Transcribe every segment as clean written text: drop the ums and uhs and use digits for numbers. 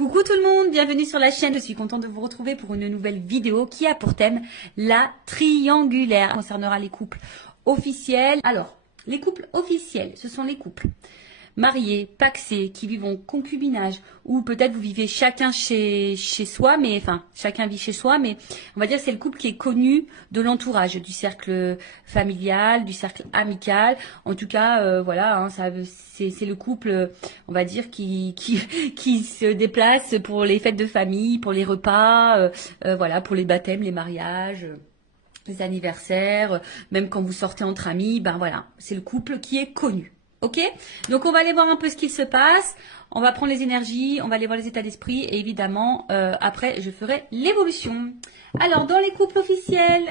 Coucou tout le monde, bienvenue sur la chaîne. Je suis contente de vous retrouver pour une nouvelle vidéo qui a pour thème la triangulaire. Ça concernera les couples officiels. Alors, les couples officiels, ce sont les couples mariés, pacsés, qui vivent en concubinage, ou peut-être vous vivez chacun chez soi, mais enfin chacun vit chez soi, mais on va dire c'est le couple qui est connu de l'entourage, du cercle familial, du cercle amical. En tout cas, voilà, hein, c'est le couple, on va dire qui se déplace pour les fêtes de famille, pour les repas, voilà, pour les baptêmes, les mariages. Les anniversaires, même quand vous sortez entre amis, ben voilà, c'est le couple qui est connu. Ok, donc on va aller voir un peu ce qu'il se passe, on va prendre les énergies, on va aller voir les états d'esprit et évidemment après je ferai l'évolution. Alors dans les couples officiels,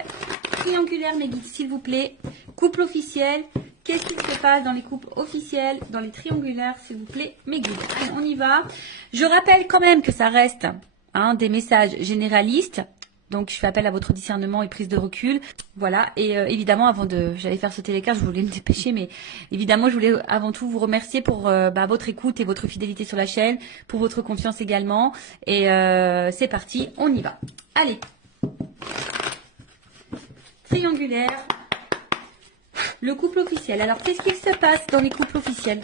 triangulaires mes guides s'il vous plaît, couple officiel, qu'est-ce qui se passe dans les couples officiels, dans les triangulaires s'il vous plaît mes guides. Allez, on y va. Je rappelle quand même que ça reste des messages généralistes. Donc, je fais appel à votre discernement et prise de recul. Voilà. Et évidemment, j'allais faire sauter les cartes, je voulais me dépêcher, mais évidemment, je voulais avant tout vous remercier pour votre écoute et votre fidélité sur la chaîne, pour votre confiance également. Et c'est parti, on y va. Allez. Triangulaire. Le couple officiel. Alors, qu'est-ce qu'il se passe dans les couples officiels ?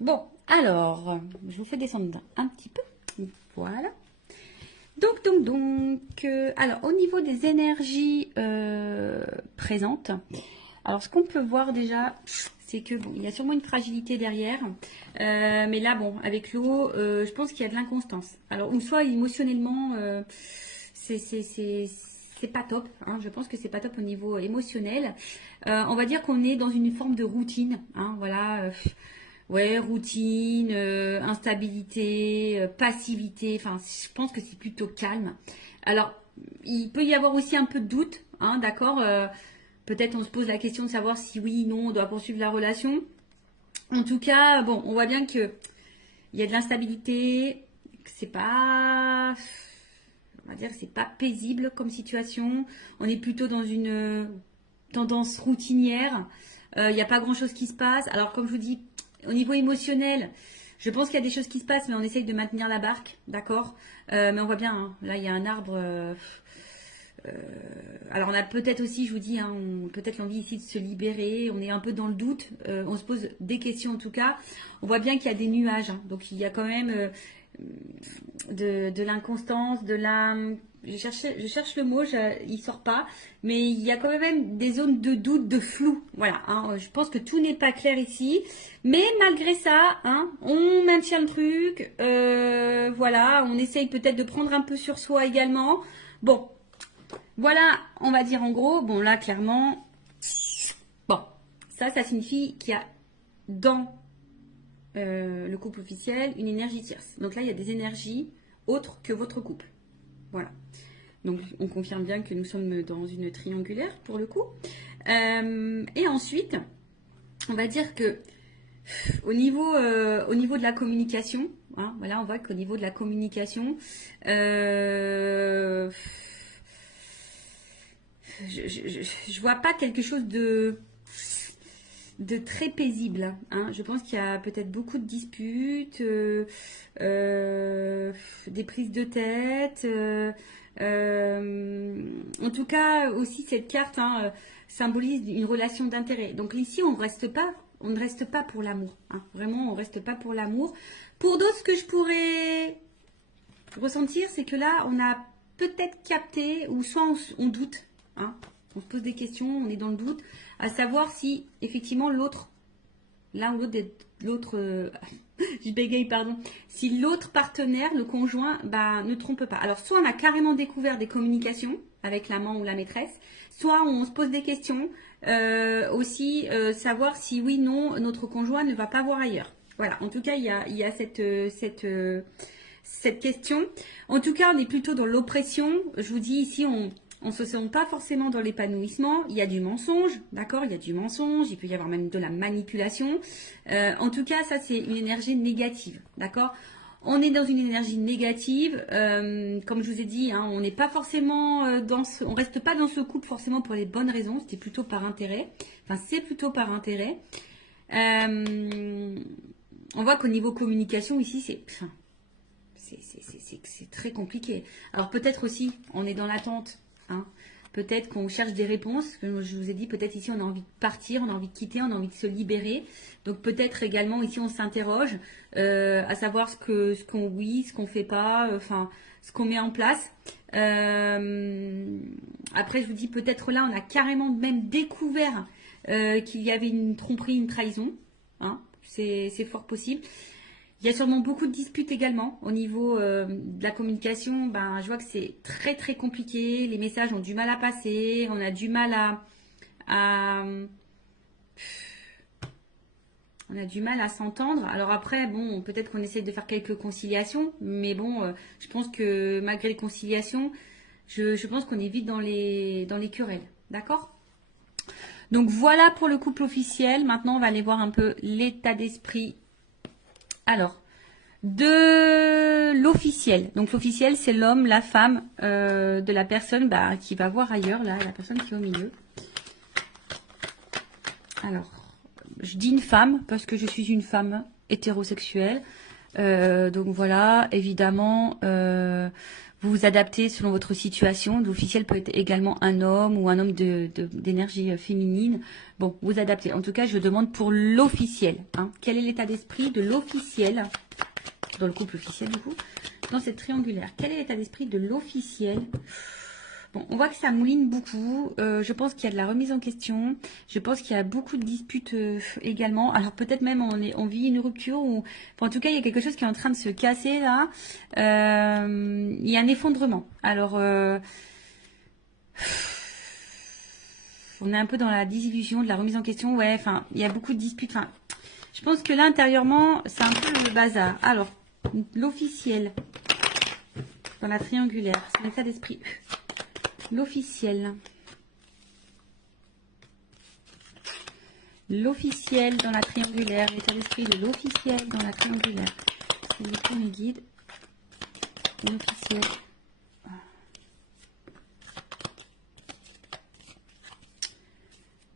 Bon, alors, je vous fais descendre un petit peu. Voilà. Donc, alors, au niveau des énergies présentes, alors, ce qu'on peut voir déjà, c'est que, bon, il y a sûrement une fragilité derrière. Mais là, bon, avec l'eau, je pense qu'il y a de l'inconstance. Alors, ou soit émotionnellement, c'est pas top, hein, je pense que c'est pas top au niveau émotionnel. On va dire qu'on est dans une forme de routine, hein, voilà. Ouais, routine, instabilité, passivité, enfin, je pense que c'est plutôt calme. Alors, il peut y avoir aussi un peu de doute, hein, d'accord. Peut-être on se pose la question de savoir si oui, non, on doit poursuivre la relation. En tout cas, bon, on voit bien que il y a de l'instabilité, que c'est pas, on va dire, que c'est pas paisible comme situation. On est plutôt dans une tendance routinière. Il n'y a pas grand-chose qui se passe. Alors, comme je vous dis, au niveau émotionnel, je pense qu'il y a des choses qui se passent, mais on essaye de maintenir la barque, d'accord. Mais on voit bien, hein, là, il y a un arbre. Alors, on a peut-être aussi, je vous dis, hein, peut-être l'envie ici de se libérer. On est un peu dans le doute. On se pose des questions, en tout cas. On voit bien qu'il y a des nuages. Hein, donc, il y a quand même de l'inconstance, de la... Je cherche le mot, il sort pas, mais il y a quand même des zones de doute, de flou. Voilà, hein, je pense que tout n'est pas clair ici, mais malgré ça, hein, on maintient le truc. Voilà, on essaye peut-être de prendre un peu sur soi également. Bon, voilà, on va dire en gros. Bon, là, clairement, bon, ça signifie qu'il y a dans le couple officiel une énergie tierce. Donc là, il y a des énergies autres que votre couple. Voilà. Donc, on confirme bien que nous sommes dans une triangulaire pour le coup. Et ensuite, on va dire que au niveau de la communication, hein, voilà, on voit qu'au niveau de la communication, je vois pas quelque chose de très paisible, hein. Je pense qu'il y a peut-être beaucoup de disputes, des prises de tête. En tout cas, aussi cette carte, hein, symbolise une relation d'intérêt. Donc ici, on ne reste pas pour l'amour, hein. Vraiment, on ne reste pas pour l'amour. Pour d'autres, ce que je pourrais ressentir, c'est que là, on a peut-être capté, ou soit on doute, hein. On se pose des questions, on est dans le doute, à savoir si effectivement l'autre, l'un ou l'autre, je bégaye, pardon, si l'autre partenaire, le conjoint, ne trompe pas. Alors, soit on a carrément découvert des communications avec l'amant ou la maîtresse, soit on se pose des questions, aussi savoir si oui, non, notre conjoint ne va pas voir ailleurs. Voilà, en tout cas, il y a cette question. En tout cas, on est plutôt dans l'oppression. Je vous dis ici, on ne se sent pas forcément dans l'épanouissement. Il y a du mensonge, d'accord. Il y a du mensonge, il peut y avoir même de la manipulation. En tout cas, ça, c'est une énergie négative, d'accord. On est dans une énergie négative, comme je vous ai dit, hein, on n'est pas forcément on reste pas dans ce couple forcément pour les bonnes raisons, c'était plutôt par intérêt. Enfin, c'est plutôt par intérêt. On voit qu'au niveau communication ici, c'est très compliqué. Alors peut-être aussi, on est dans l'attente, hein. Peut-être qu'on cherche des réponses. Je vous ai dit, peut-être ici, on a envie de partir, on a envie de quitter, on a envie de se libérer. Donc peut-être également ici, on s'interroge à savoir ce qu'on fait pas, enfin, ce qu'on met en place. Après, je vous dis, peut-être là, on a carrément même découvert qu'il y avait une tromperie, une trahison. Hein, c'est fort possible. Il y a sûrement beaucoup de disputes également au niveau de la communication. Ben, je vois que c'est très très compliqué. Les messages ont du mal à passer. On a du mal on a du mal à s'entendre. Alors après, bon, peut-être qu'on essaie de faire quelques conciliations, mais bon, je pense que malgré les conciliations, je pense qu'on est vite dans les querelles. D'accord? Donc voilà pour le couple officiel. Maintenant, on va aller voir un peu l'état d'esprit. Alors, de l'officiel. Donc l'officiel, c'est l'homme, la femme de la personne qui va voir ailleurs, là, la personne qui est au milieu. Alors, je dis une femme parce que je suis une femme hétérosexuelle. Donc voilà, évidemment, vous vous adaptez selon votre situation. L'officiel peut être également un homme ou un homme d'énergie féminine. Bon, vous adaptez. En tout cas, je demande pour l'officiel. Hein. Quel est l'état d'esprit de l'officiel, dans le couple officiel du coup, dans cette triangulaire? Quel est l'état d'esprit de l'officiel? Bon, on voit que ça mouline beaucoup. Je pense qu'il y a de la remise en question. Je pense qu'il y a beaucoup de disputes également. Alors peut-être même on vit une rupture ou, enfin, en tout cas, il y a quelque chose qui est en train de se casser là. Il y a un effondrement. Alors, on est un peu dans la désillusion, de la remise en question. Ouais, enfin, il y a beaucoup de disputes. Enfin, je pense que là, intérieurement, c'est un peu le bazar. Alors, l'officiel dans la triangulaire, c'est l'état d'esprit. L'officiel. L'officiel dans la triangulaire. L'état d'esprit de l'officiel dans la triangulaire. C'est le premier guide. L'officiel.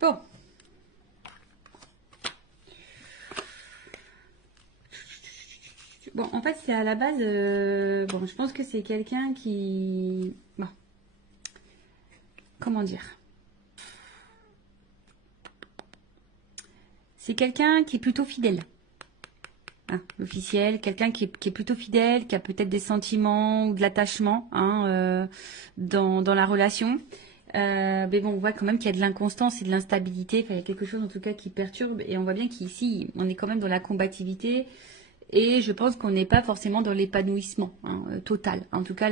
Bon. Bon, en fait, c'est à la base... bon, je pense que c'est quelqu'un qui... Bon. Comment dire? C'est quelqu'un qui est plutôt fidèle. Hein, l'officiel, quelqu'un qui est plutôt fidèle, qui a peut-être des sentiments ou de l'attachement hein, dans la relation. Mais bon, on voit quand même qu'il y a de l'inconstance et de l'instabilité. Enfin, il y a quelque chose en tout cas qui perturbe. Et on voit bien qu'ici, on est quand même dans la combativité. Et je pense qu'on n'est pas forcément dans l'épanouissement hein, total. En tout cas,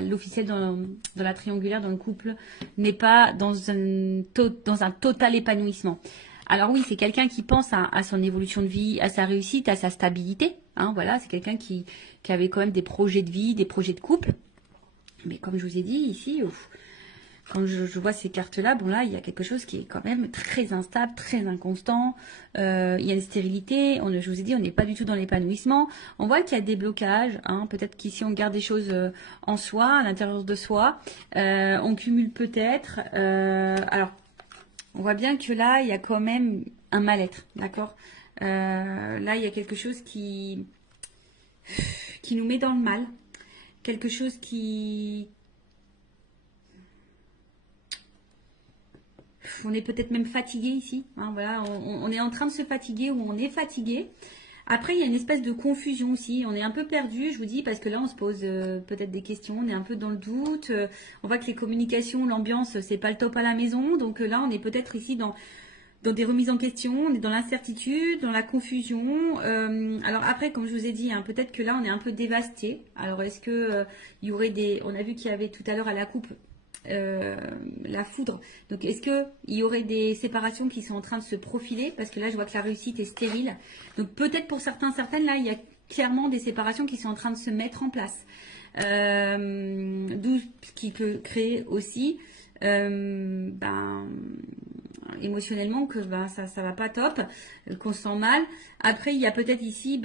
l'officiel dans la triangulaire, dans le couple, n'est pas dans un total épanouissement. Alors oui, c'est quelqu'un qui pense à son évolution de vie, à sa réussite, à sa stabilité. Hein, voilà, c'est quelqu'un qui avait quand même des projets de vie, des projets de couple. Mais comme je vous ai dit ici, quand je vois ces cartes-là, bon là, il y a quelque chose qui est quand même très instable, très inconstant. Il y a une stérilité. Je vous ai dit, on n'est pas du tout dans l'épanouissement. On voit qu'il y a des blocages. Hein, peut-être qu'ici, on garde des choses en soi, à l'intérieur de soi. On cumule peut-être. Alors, on voit bien que là, il y a quand même un mal-être. D'accord là, il y a quelque chose qui nous met dans le mal. Quelque chose qui... On est peut-être même fatigué ici. Hein, voilà, on est en train de se fatiguer ou on est fatigué. Après, il y a une espèce de confusion aussi. On est un peu perdu, je vous dis, parce que là, on se pose peut-être des questions. On est un peu dans le doute. On voit que les communications, l'ambiance, c'est pas le top à la maison. Donc là, on est peut-être ici dans des remises en question. On est dans l'incertitude, dans la confusion. Alors après, comme je vous ai dit, hein, peut-être que là, on est un peu dévasté. Alors, est-ce que il y aurait des... On a vu qu'il y avait tout à l'heure à la coupe la foudre. Donc, est-ce qu'il y aurait des séparations qui sont en train de se profiler? Parce que là, je vois que la réussite est stérile. Donc, peut-être pour certaines, là, il y a clairement des séparations qui sont en train de se mettre en place. D'où ce qui peut créer aussi, émotionnellement, que ça va pas top, qu'on se sent mal. Après, il y a peut-être ici,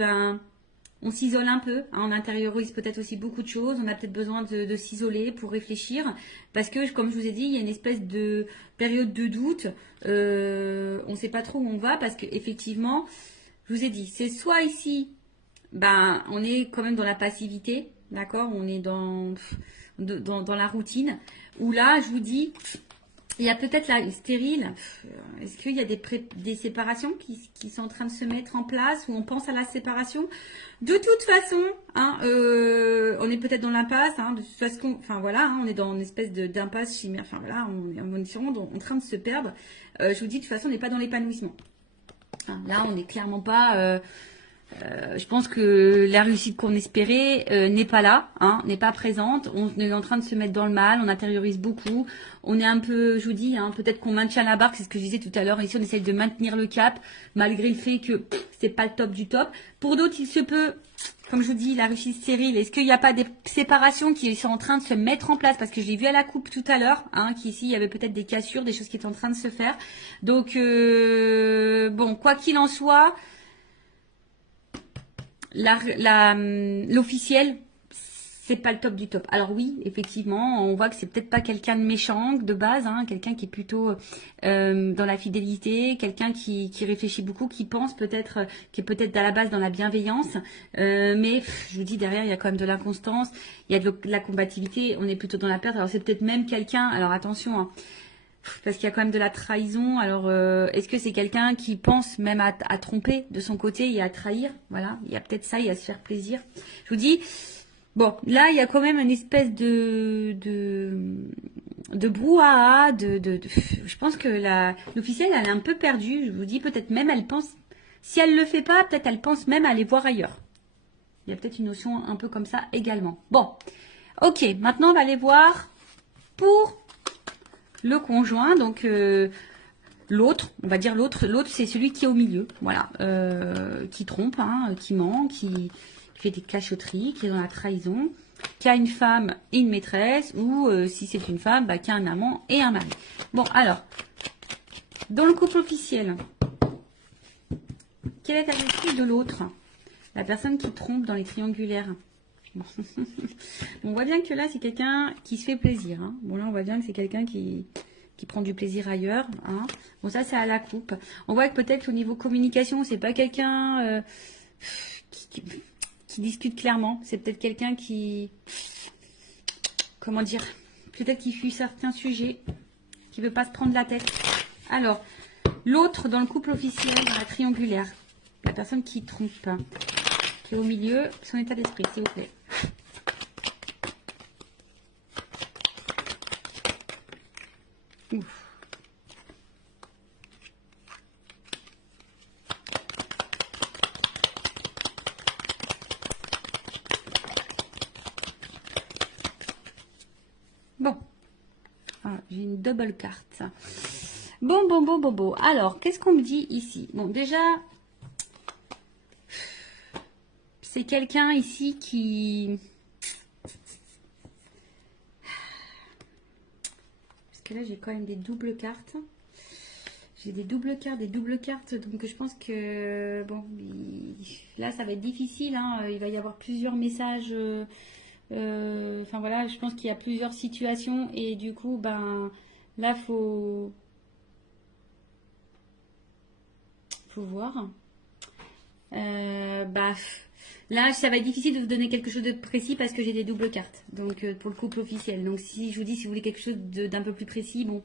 on s'isole un peu, hein, on intériorise peut-être aussi beaucoup de choses, on a peut-être besoin de s'isoler pour réfléchir, parce que comme je vous ai dit, il y a une espèce de période de doute, on ne sait pas trop où on va, parce que effectivement, je vous ai dit, c'est soit ici, ben, on est quand même dans la passivité, d'accord, on est dans la routine, où là, je vous dis, il y a peut-être la stérile. Est-ce qu'il y a des séparations qui sont en train de se mettre en place ou on pense à la séparation? De toute façon, hein, on est peut-être dans l'impasse. Hein, de toute façon, enfin voilà, hein, on est dans une espèce d'impasse chimère. Enfin voilà, on est sûrement en train de se perdre. Je vous dis, de toute façon, on n'est pas dans l'épanouissement. Hein, là, on n'est clairement pas. Je pense que la réussite qu'on espérait n'est pas là, hein, n'est pas présente. On est en train de se mettre dans le mal, on intériorise beaucoup. On est un peu, je vous dis, hein, peut-être qu'on maintient la barque, c'est ce que je disais tout à l'heure. Ici, on essaye de maintenir le cap, malgré le fait que c'est pas le top du top. Pour d'autres, il se peut, comme je vous dis, la réussite stérile. Est-ce qu'il n'y a pas des séparations qui sont en train de se mettre en place? Parce que je l'ai vu à la coupe tout à l'heure, hein, qu'ici, il y avait peut-être des cassures, des choses qui étaient en train de se faire. Donc, bon, quoi qu'il en soit, l'officiel, c'est pas le top du top. Alors oui, effectivement, on voit que c'est peut-être pas quelqu'un de méchant de base, hein, quelqu'un qui est plutôt dans la fidélité, quelqu'un qui réfléchit beaucoup, qui pense peut-être, qui est peut-être à la base dans la bienveillance, mais je vous dis derrière il y a quand même de l'inconstance, il y a de la combativité, on est plutôt dans la perte. Alors c'est peut-être même quelqu'un, alors attention, hein, parce qu'il y a quand même de la trahison. Alors, est-ce que c'est quelqu'un qui pense même à tromper de son côté et à trahir? Voilà, il y a peut-être ça, il y a se faire plaisir. Je vous dis, bon, là, il y a quand même une espèce de brouhaha, je pense que l'officielle, elle est un peu perdue. Je vous dis, peut-être même, elle pense, si elle le fait pas, peut-être elle pense même à aller voir ailleurs. Il y a peut-être une notion un peu comme ça également. Bon, ok, maintenant, on va aller voir pour le conjoint, donc l'autre, on va dire l'autre c'est celui qui est au milieu, voilà, qui trompe, hein, qui ment, qui fait des cachotteries, qui est dans la trahison, qui a une femme et une maîtresse, ou si c'est une femme, bah, qui a un amant et un mari. Bon, alors, dans le couple officiel, quel est l'esprit de l'autre? La personne qui trompe dans les triangulaires. Bon. On voit bien que là, c'est quelqu'un qui se fait plaisir. Hein. Bon, là, on voit bien que c'est quelqu'un qui prend du plaisir ailleurs. Hein. Bon, ça, c'est à la coupe. On voit que peut-être au niveau communication, c'est pas quelqu'un qui discute clairement. C'est peut-être quelqu'un qui... Comment dire? Peut-être qui fuit certains sujets, qui veut pas se prendre la tête. Alors, l'autre dans le couple officiel, dans la triangulaire. La personne qui trompe, qui est au milieu, son état d'esprit, s'il vous plaît. Ouf. Bon. Ah, j'ai une double carte. Bon. Alors, qu'est-ce qu'on me dit ici? Bon, déjà, c'est quelqu'un ici qui... Parce que là, j'ai quand même des doubles cartes. J'ai des doubles cartes. Donc, je pense que... Bon, là, ça va être difficile. Hein. Il va y avoir plusieurs messages... Enfin, voilà, je pense qu'il y a plusieurs situations. Et du coup, ben... Là, faut voir. Bah... Là, ça va être difficile de vous donner quelque chose de précis parce que j'ai des doubles cartes. Donc, pour le couple officiel. Donc, si je vous dis, si vous voulez quelque chose d'un peu plus précis, bon,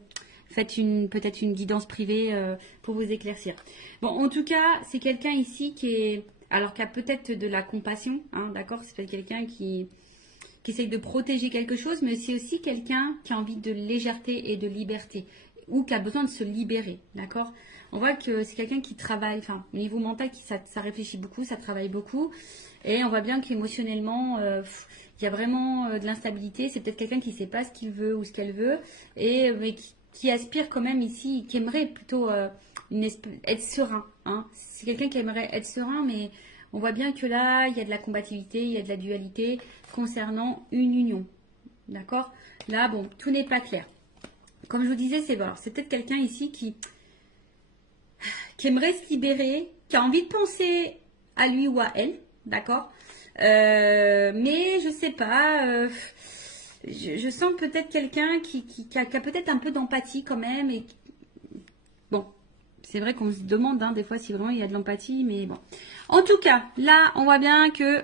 faites peut-être une guidance privée pour vous éclaircir. Bon, en tout cas, c'est quelqu'un ici qui a peut-être de la compassion, hein, d'accord? C'est peut-être quelqu'un qui essaye de protéger quelque chose, mais c'est aussi quelqu'un qui a envie de légèreté et de liberté, ou qui a besoin de se libérer, d'accord? On voit que c'est quelqu'un qui travaille, enfin, au niveau mental, ça réfléchit beaucoup, ça travaille beaucoup, et on voit bien qu'émotionnellement, il y a vraiment de l'instabilité. C'est peut-être quelqu'un qui ne sait pas ce qu'il veut ou ce qu'elle veut, mais qui aspire quand même ici, qui aimerait plutôt être serein, hein? C'est quelqu'un qui aimerait être serein, mais... On voit bien que là, il y a de la combativité, il y a de la dualité concernant une union. D'accord? Là, bon, tout n'est pas clair. Comme je vous disais, c'est peut-être quelqu'un ici qui aimerait se libérer, qui a envie de penser à lui ou à elle. d'accord. Mais je sais pas, je sens peut-être quelqu'un qui a peut-être un peu d'empathie quand même. Et bon, c'est vrai qu'on se demande des fois si vraiment il y a de l'empathie, mais bon. En tout cas, là, on voit bien que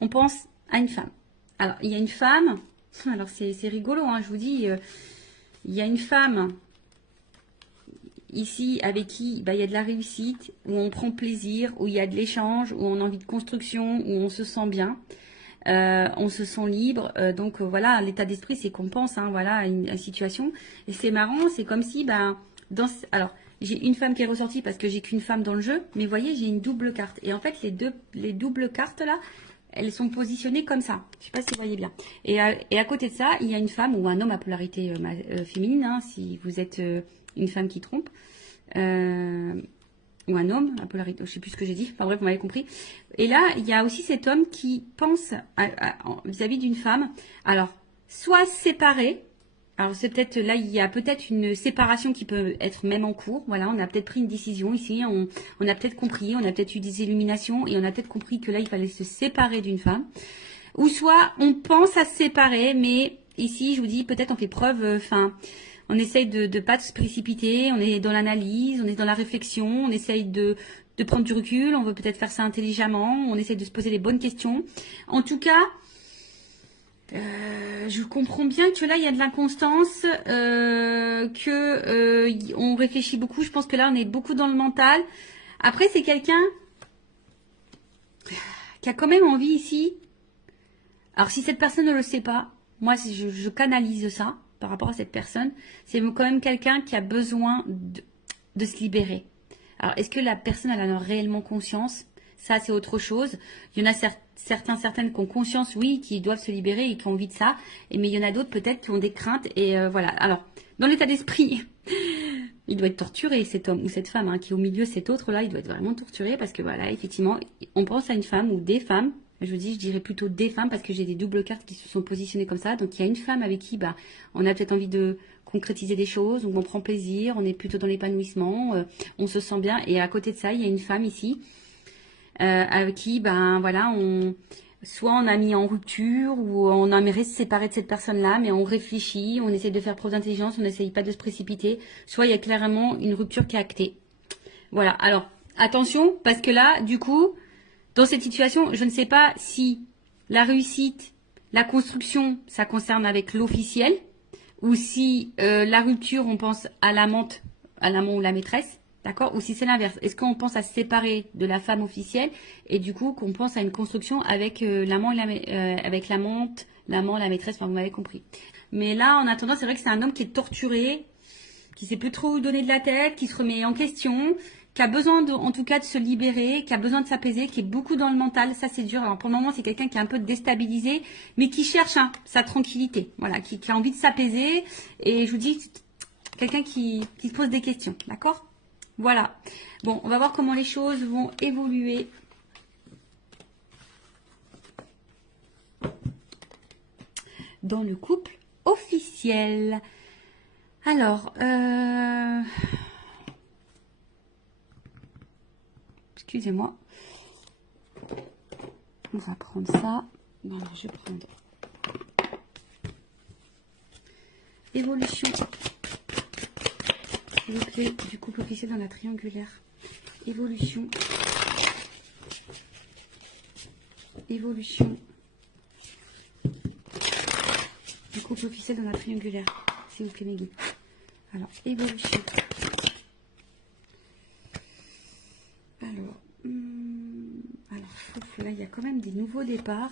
on pense à une femme. Alors, il y a une femme, alors c'est rigolo, je vous dis, il y a une femme ici avec qui il y a de la réussite, où on prend plaisir, où il y a de l'échange, où on a envie de construction, où on se sent bien, on se sent libre. Donc voilà, l'état d'esprit c'est qu'on pense voilà, à une situation. Et c'est marrant, c'est comme si, alors j'ai une femme qui est ressortie parce que j'ai qu'une femme dans le jeu, mais vous voyez, j'ai une double carte. Et en fait, les doubles cartes là, elles sont positionnées comme ça. Je sais pas si vous voyez bien. Et à côté de ça, il y a une femme ou un homme à polarité féminine, si vous êtes une femme qui trompe, ou un homme à polarité, je sais plus ce que j'ai dit. Enfin bref, vous m'avez compris. Et là, il y a aussi cet homme qui pense vis-à-vis d'une femme. Alors, soit séparé. Alors c'est peut-être là, il y a peut-être une séparation qui peut être même en cours. Voilà, on a peut-être pris une décision ici, on a peut-être compris, on a peut-être eu des illuminations et on a peut-être compris que là, il fallait se séparer d'une femme. Ou soit on pense à se séparer, mais ici, je vous dis, peut-être on fait preuve, on essaye de pas se précipiter, on est dans l'analyse, on est dans la réflexion, on essaye de prendre du recul, on veut peut-être faire ça intelligemment, on essaye de se poser les bonnes questions. En tout cas, je comprends bien que là il y a de l'inconstance, on réfléchit beaucoup. Je pense que là on est beaucoup dans le mental. Après c'est quelqu'un qui a quand même envie ici. Alors si cette personne ne le sait pas, moi je canalise ça par rapport à cette personne. C'est quand même quelqu'un qui a besoin de se libérer. Alors est-ce que la personne elle en a réellement conscience? Ça, c'est autre chose. Il y en a certaines qui ont conscience, oui, qui doivent se libérer et qui ont envie de ça. Mais il y en a d'autres peut-être qui ont des craintes. Et voilà. Alors, dans l'état d'esprit, il doit être torturé, cet homme ou cette femme qui est au milieu, cet autre-là, il doit être vraiment torturé parce que voilà, effectivement, on pense à une femme ou des femmes. Je dirais plutôt des femmes parce que j'ai des doubles cartes qui se sont positionnées comme ça. Donc, il y a une femme avec qui on a peut-être envie de concrétiser des choses, où on prend plaisir, on est plutôt dans l'épanouissement, on se sent bien. Et à côté de ça, il y a une femme ici. Avec qui, voilà, soit on a mis en rupture ou on aimerait se séparer de cette personne-là, mais on réfléchit, on essaie de faire preuve d'intelligence, on n'essaye pas de se précipiter. Soit il y a clairement une rupture qui est actée. Voilà. Alors attention, parce que là, du coup, dans cette situation, je ne sais pas si la réussite, la construction, ça concerne avec l'officiel, ou si la rupture, on pense à l'amant ou la maîtresse. D'accord? Ou si c'est l'inverse. Est-ce qu'on pense à se séparer de la femme officielle et du coup qu'on pense à une construction avec l'amant avec l'amante, l'amant, la maîtresse, enfin vous m'avez compris. Mais là, en attendant, c'est vrai que c'est un homme qui est torturé, qui sait plus trop où donner de la tête, qui se remet en question, qui a besoin en tout cas de se libérer, qui a besoin de s'apaiser, qui est beaucoup dans le mental. Ça, c'est dur. Alors pour le moment, c'est quelqu'un qui est un peu déstabilisé, mais qui cherche sa tranquillité. Voilà, qui a envie de s'apaiser. Et je vous dis, quelqu'un qui se pose des questions. D'accord? Voilà. Bon, on va voir comment les choses vont évoluer. Dans le couple officiel. Alors, excusez-moi. On va prendre ça. Voilà, je vais prendre évolution. S'il vous plaît, du couple officiel dans la triangulaire. Évolution. Évolution. Du couple officiel dans la triangulaire. S'il vous plaît, mes guides. Alors, évolution. Alors, là, il y a quand même des nouveaux départs.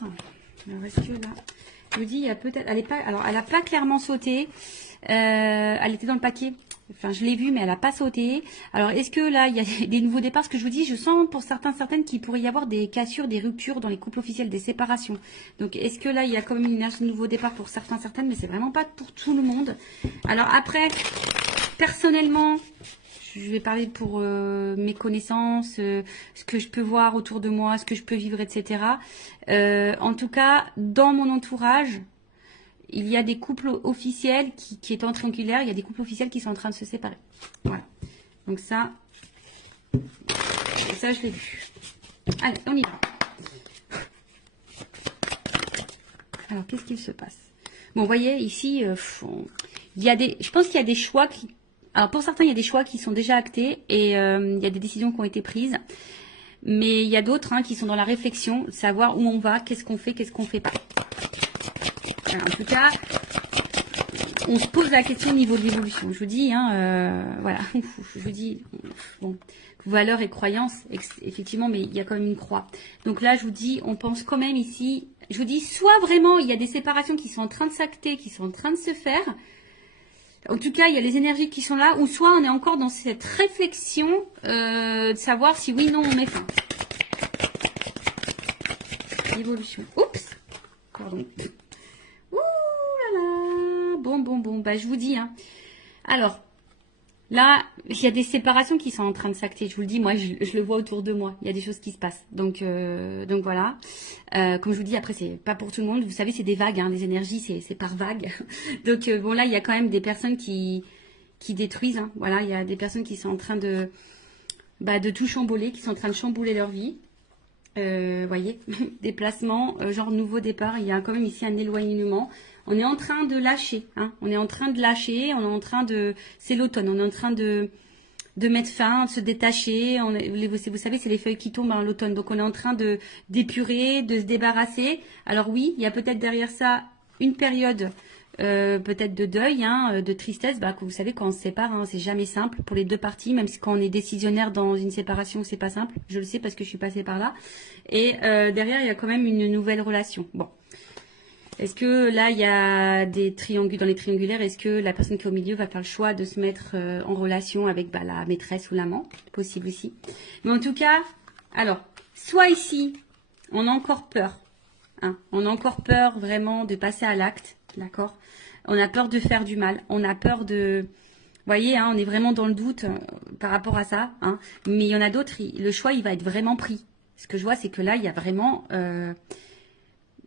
Alors, est-ce que là... Je vous dis, il y a peut-être... Elle n'a pas clairement sauté. Elle était dans le paquet. Enfin, je l'ai vue, mais elle n'a pas sauté. Alors, est-ce que là, il y a des nouveaux départs? Ce que je vous dis, je sens pour certaines qu'il pourrait y avoir des cassures, des ruptures dans les couples officiels, des séparations. Donc, est-ce que là, il y a quand même une énergie de nouveau départ pour certaines, mais c'est vraiment pas pour tout le monde. Alors, après, personnellement, je vais parler pour mes connaissances, ce que je peux voir autour de moi, ce que je peux vivre, etc. En tout cas, dans mon entourage, il y a des couples officiels qui étant triangulaires, il y a des couples officiels qui sont en train de se séparer. Voilà. Donc ça je l'ai vu. Allez, on y va. Alors, qu'est-ce qu'il se passe? Bon, vous voyez, ici, il y a je pense qu'il y a des choix qui... Alors, pour certains, il y a des choix qui sont déjà actés et il y a des décisions qui ont été prises. Mais il y a d'autres qui sont dans la réflexion, de savoir où on va, qu'est-ce qu'on fait pas. Alors, en tout cas, on se pose la question au niveau de l'évolution. Je vous dis, voilà, je vous dis, bon, valeurs et croyances, effectivement, mais il y a quand même une croix. Donc là, je vous dis, on pense quand même ici, je vous dis, soit vraiment, il y a des séparations qui sont en train de s'acter, qui sont en train de se faire. En tout cas, il y a les énergies qui sont là, ou soit on est encore dans cette réflexion de savoir si oui, non, on met fin. Évolution. Oups. Pardon. Ouh là là. Bon. Bah, je vous dis. Alors, là, il y a des séparations qui sont en train de s'acter. Je vous le dis, moi, je le vois autour de moi. Il y a des choses qui se passent. Donc voilà. Comme je vous dis, après, c'est pas pour tout le monde. Vous savez, c'est des vagues. Les énergies, c'est par vagues. Donc, bon, là, il y a quand même des personnes qui détruisent. Voilà, il y a des personnes qui sont en train de tout chambouler, qui sont en train de chambouler leur vie. Voyez, déplacement, genre nouveau départ. Il y a quand même ici un éloignement. On est en train de lâcher, on est en train de lâcher, on est en train de... C'est l'automne, on est en train de mettre fin, de se détacher. Vous savez, c'est les feuilles qui tombent l'automne. Donc, on est en train d'épurer, de se débarrasser. Alors oui, il y a peut-être derrière ça une période peut-être de deuil, de tristesse. Que vous savez, quand on se sépare, c'est jamais simple pour les deux parties, même si quand on est décisionnaire dans une séparation, c'est pas simple. Je le sais parce que je suis passée par là. Et derrière, il y a quand même une nouvelle relation. Bon. Est-ce que là, il y a des dans les triangulaires, est-ce que la personne qui est au milieu va faire le choix de se mettre en relation avec la maîtresse ou l'amant? Possible aussi. Mais en tout cas, alors, soit ici, on a encore peur. On a encore peur vraiment de passer à l'acte, d'accord? On a peur de faire du mal. On a peur de... Vous voyez, on est vraiment dans le doute par rapport à ça. Mais il y en a d'autres, le choix, il va être vraiment pris. Ce que je vois, c'est que là, il y a vraiment...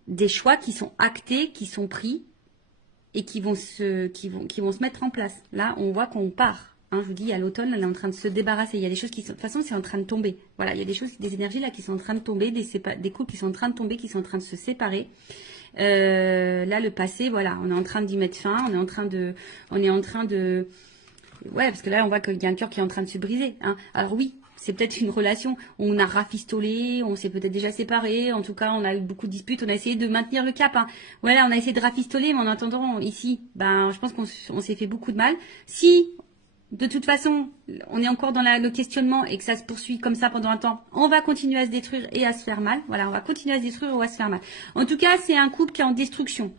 des choix qui sont actés, qui sont pris et qui vont se mettre en place. Là, on voit qu'on part. Je vous dis, à l'automne, elle est en train de se débarrasser. Il y a des choses qui sont... De toute façon, c'est en train de tomber. Voilà, il y a des choses, des énergies là qui sont en train de tomber, des couples qui sont en train de tomber, qui sont en train de se séparer. Là, le passé, voilà, on est en train d'y mettre fin. On est en train de... Ouais, parce que là, on voit qu'il y a un cœur qui est en train de se briser. Alors oui, c'est peut-être une relation où on a rafistolé, on s'est peut-être déjà séparés, en tout cas on a eu beaucoup de disputes, on a essayé de maintenir le cap. Voilà, on a essayé de rafistoler, mais en attendant ici, je pense qu'on s'est fait beaucoup de mal. Si, de toute façon, on est encore dans le questionnement et que ça se poursuit comme ça pendant un temps, on va continuer à se détruire et à se faire mal. Voilà, on va continuer à se détruire ou à se faire mal. En tout cas, c'est un couple qui est en destruction.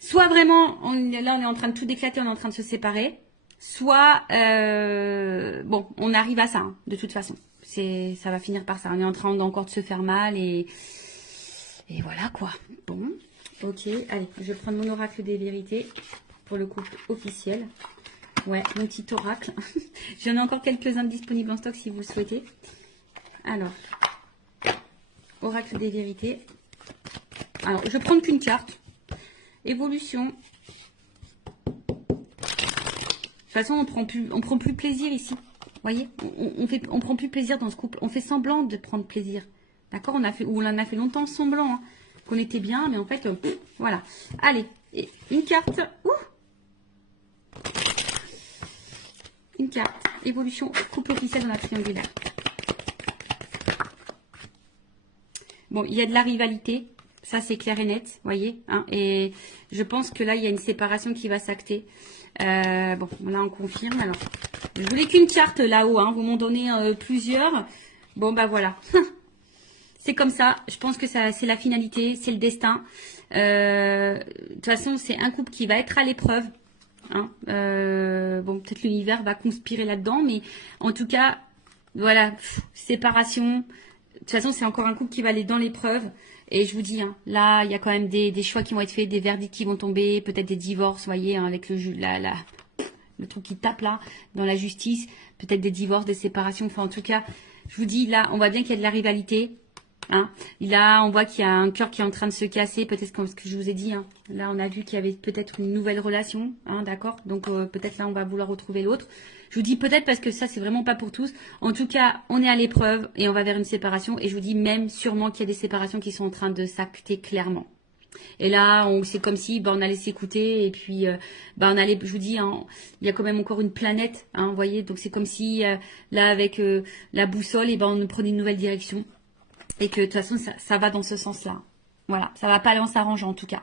Soit vraiment, là on est en train de tout éclater, on est en train de se séparer. Soit, bon, on arrive à ça, de toute façon. Ça va finir par ça. On est en train encore de se faire mal et voilà quoi. Bon, ok. Allez, je vais prendre mon oracle des vérités pour le couple officiel. Ouais, mon petit oracle. J'en ai encore quelques-uns disponibles en stock si vous le souhaitez. Alors, oracle des vérités. Alors, je vais prendre qu'une carte. Évolution. De toute façon, on prend plus plaisir ici. Vous voyez, on prend plus plaisir dans ce couple. On fait semblant de prendre plaisir. D'accord? On en a fait longtemps semblant qu'on était bien, mais en fait, voilà. Allez, et une carte. Une carte. Évolution couple officiel dans la triangulaire. Bon, il y a de la rivalité. Ça, c'est clair et net, vous voyez. Et je pense que là, il y a une séparation qui va s'acter. Bon, là, on confirme. Alors, je voulais qu'une carte là-haut. Vous m'en donnez plusieurs. Bon, voilà. C'est comme ça. Je pense que c'est la finalité. C'est le destin. De toute façon, c'est un couple qui va être à l'épreuve. Bon, peut-être l'univers va conspirer là-dedans. Mais en tout cas, voilà. Séparation. De toute façon, c'est encore un couple qui va aller dans l'épreuve. Et je vous dis, là, il y a quand même des choix qui vont être faits, des verdicts qui vont tomber, peut-être des divorces, vous voyez, avec le truc qui tape là, dans la justice, peut-être des divorces, des séparations. Enfin, en tout cas, je vous dis, là, on voit bien qu'il y a de la rivalité. Hein. Là, on voit qu'il y a un cœur qui est en train de se casser, peut-être comme ce que je vous ai dit. Hein. Là, on a vu qu'il y avait peut-être une nouvelle relation, hein, d'accord. Donc, peut-être là, on va vouloir retrouver l'autre. Je vous dis peut-être parce que ça, c'est vraiment pas pour tous. En tout cas, on est à l'épreuve et on va vers une séparation. Et je vous dis même sûrement qu'il y a des séparations qui sont en train de s'acter clairement. Et là, c'est comme si on allait s'écouter et puis on allait, je vous dis, hein, il y a quand même encore une planète, hein, vous voyez. Donc, c'est comme si là, avec la boussole, et on prenait une nouvelle direction. Et que de toute façon, ça va dans ce sens-là. Voilà, ça va pas aller en s'arrangeant en tout cas.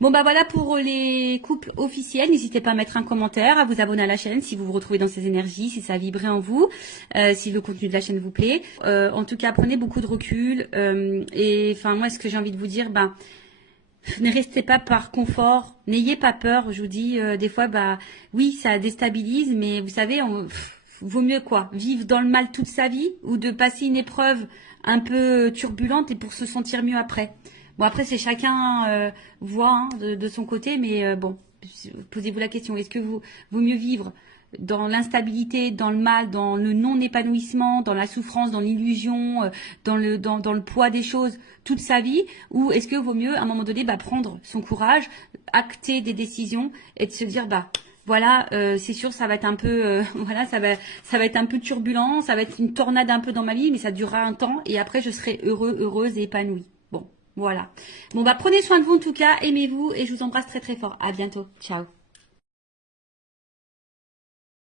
Bon voilà pour les couples officiels. N'hésitez pas à mettre un commentaire, à vous abonner à la chaîne si vous vous retrouvez dans ces énergies, si ça a vibré en vous, si le contenu de la chaîne vous plaît. En tout cas, prenez beaucoup de recul. Et enfin, moi, ce que j'ai envie de vous dire, ne restez pas par confort, n'ayez pas peur. Je vous dis, des fois, oui, ça déstabilise, mais vous savez, vaut mieux quoi, vivre dans le mal toute sa vie ou de passer une épreuve un peu turbulente et pour se sentir mieux après. Bon, après, c'est chacun voit hein, de son côté, mais bon, posez-vous la question, est-ce que vaut mieux vivre dans l'instabilité, dans le mal, dans le non-épanouissement, dans la souffrance, dans l'illusion, dans le poids des choses toute sa vie, ou est-ce que vaut mieux à un moment donné prendre son courage, acter des décisions et de se dire voilà, c'est sûr, ça va être un peu, voilà, ça va être un peu turbulent, ça va être une tornade un peu dans ma vie, mais ça durera un temps et après je serai heureuse et épanouie. Bon, voilà. Bon, prenez soin de vous en tout cas, aimez-vous et je vous embrasse très très fort. À bientôt. Ciao.